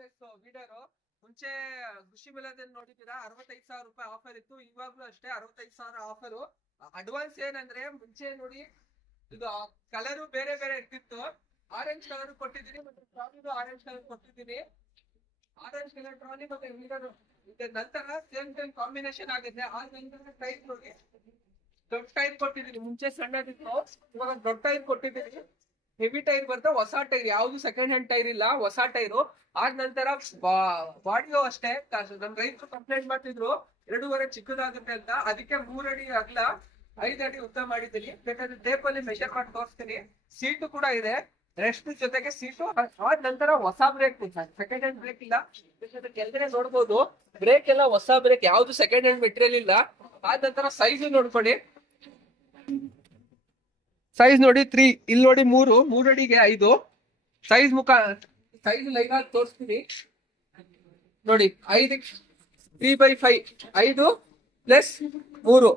Plus weeder ಮುಂಚೆ ಕೃಷಿ ಮೇಳದಲ್ಲಿ ನೋಡಿದ್ದೀರಾ 65,000 ರೂಪಾಯಿ ಆಫರ್ ಇತ್ತು. ಇವಾಗ್ಲೂ ಅಷ್ಟೇ 65,000 ಆಫರ್. ಅಡ್ವಾನ್ಸ್ ಏನಂದ್ರೆ ಮುಂಚೆ ನೋಡಿ ಇದು ಕಲರು ಬೇರೆ ಬೇರೆ ಇರ್ತಿತ್ತು. ಆರೆಂಜ್ ಕಲರ್ ಕೊಟ್ಟಿದ್ದೀನಿ ಮತ್ತೆ ಟ್ರಾಲಿದು ಆರೆಂಜ್ ಕಲರ್ ಕೊಟ್ಟಿದ್ದೀನಿ. ಆರೆಂಜ್ ಕಲರ್ ಟ್ರಾಲಿ ಮತ್ತೆ ವೀಡರ್ ನಂತರ ಸೇಮ್ ಕಾಂಬಿನೇಷನ್ ಆಗಿದೆ. ಆ ನಂತರ ಟೈರ್ ನೋಡಿ ದೊಡ್ಡ ಟೈರ್ ಕೊಟ್ಟಿದ್ದೀನಿ. ಮುಂಚೆ ಸಣ್ಣದಿತ್ತು, ಇವಾಗ ದೊಡ್ಡ ಟೈರ್ ಕೊಟ್ಟಿದ್ದೀನಿ. ಹೆವಿ ಟೈರ್ ಬರುತ್ತೆ, ಹೊಸ ಟೈರ್, ಯಾವ್ದು ಸೆಕೆಂಡ್ ಹ್ಯಾಂಡ್ ಟೈರ್ ಇಲ್ಲ, ಹೊಸ ಟೈರು. ಆದ ನಂತರ ಬಾಡಿಯೋ ಅಷ್ಟೇ. ನಮ್ ರೈತರು ಕಂಪ್ಲೇಂಟ್ ಮಾಡ್ತಿದ್ರು 2.5 ಚಿಕ್ಕದಾಗುತ್ತೆ ಅಂತ, ಅದಕ್ಕೆ 3 ಅಡಿ ಅಗಲ 5 ಅಡಿ ಉದ್ದ ಮಾಡಿದ್ದೀನಿ. ಬೇಕಾದ್ರೆ ಟೇಪ್ ಅಲ್ಲಿ ಮೆಷರ್ ಮಾಡಿ ತೋರಿಸ್ತೀನಿ. ಸೀಟು ಕೂಡ ಇದೆ, ರೆಸ್ಟ್ ಜೊತೆಗೆ ಸೀಟು. ಆದ ನಂತರ ಹೊಸ ಬ್ರೇಕ್, ಸೆಕೆಂಡ್ ಹ್ಯಾಂಡ್ ಬ್ರೇಕ್ ಇಲ್ಲ. ಕೆಳಗಡೆ ನೋಡ್ಬೋದು ಬ್ರೇಕ್ ಎಲ್ಲ ಹೊಸ ಬ್ರೇಕ್, ಯಾವ್ದು ಸೆಕೆಂಡ್ ಹ್ಯಾಂಡ್ ಮೆಟೀರಿಯಲ್ ಇಲ್ಲ. ಆದ ನಂತರ ಸೈಜ್ ನೋಡ್ಕೊಳ್ಳಿ, ಸೈಜ್ ನೋಡಿ 3, ಇಲ್ಲಿ ನೋಡಿ 3 ಅಡಿಗೆ 5 ಸೈಜ್. ಸೈಜ್ ಲೈನ್ ಆಗಿ ತೋರಿಸ್ತೀನಿ ನೋಡಿ. 5 3/5 5 ಪ್ಲಸ್ 3.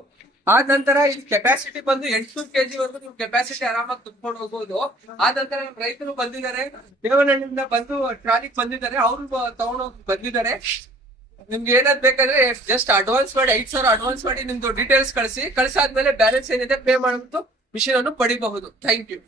ಆದ ನಂತರ ಇದು ಕೆಪಾಸಿಟಿ ಬಂದು 800 kg ವರೆಗೂ ನೀವು ಕೆಪಾಸಿಟಿ ಆರಾಮಾಗಿ ತುಂಬಿಕೊಂಡು ಹೋಗ್ಬೋದು. ಆದ ನಂತರ ನಮ್ಮ ರೈತರು ಬಂದಿದ್ದಾರೆ, ದೇವನಹಳ್ಳಿಯಿಂದ ಬಂದು ಟ್ರಾಲಿಗೆ ಬಂದಿದ್ದಾರೆ, ಅವ್ರು ತಗೊಂಡೋಗಿ ಬಂದಿದ್ದಾರೆ. ನಿಮ್ಗೆ ಏನಾದ್ ಬೇಕಾದ್ರೆ ಜಸ್ಟ್ ಅಡ್ವಾನ್ಸ್ ಮಾಡಿ 5,000 ಅಡ್ವಾನ್ಸ್ ಮಾಡಿ ನಿಮ್ದು ಡೀಟೇಲ್ಸ್ ಕಳಿಸಾದ್ಮೇಲೆ ಬ್ಯಾಲೆನ್ಸ್ ಏನಿದೆ ಪೇ ಮಾಡ್ಬಿಟ್ಟು ಮಿಷನ್ ಅನ್ನು ಪಡಿಬಹುದು. Thank you.